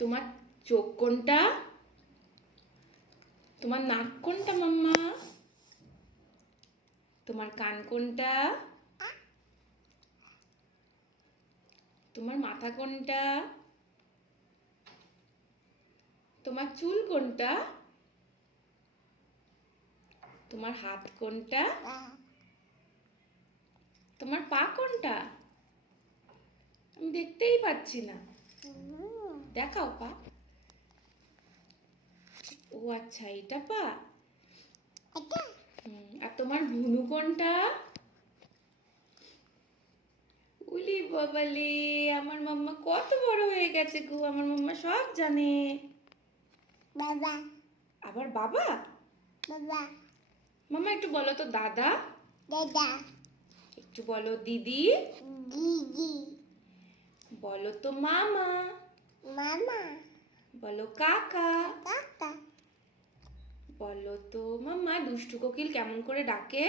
তোমার চোখ কোনটা? তোমার নাক কোনটা মাম্মা? তোমার কান কোনটা? তোমার মাথা কোনটা? তোমার চুল কোনটা? তোমার হাত কোনটা? তোমার পা কোনটা? আমি দেখতেই পাচ্ছি না। দেখাও পা। ও আচ্ছা, এটা পা। আর তোমার ভুনু কোনটা? উলি বাবালে, আমার মাম্মা কত বড় হয়ে গেছে গো। আমার মাম্মা সব জানে। বাবা আবার বাবা? বাবা মাম্মা একটু বলো তো দাদা। দাদা একটু বলো দিদি। দিদি বলো তো মামা। মামা বলো কাকা। কাকা বলো তো মাম্মা দুষ্টু কোকিল কেমন করে ডাকে?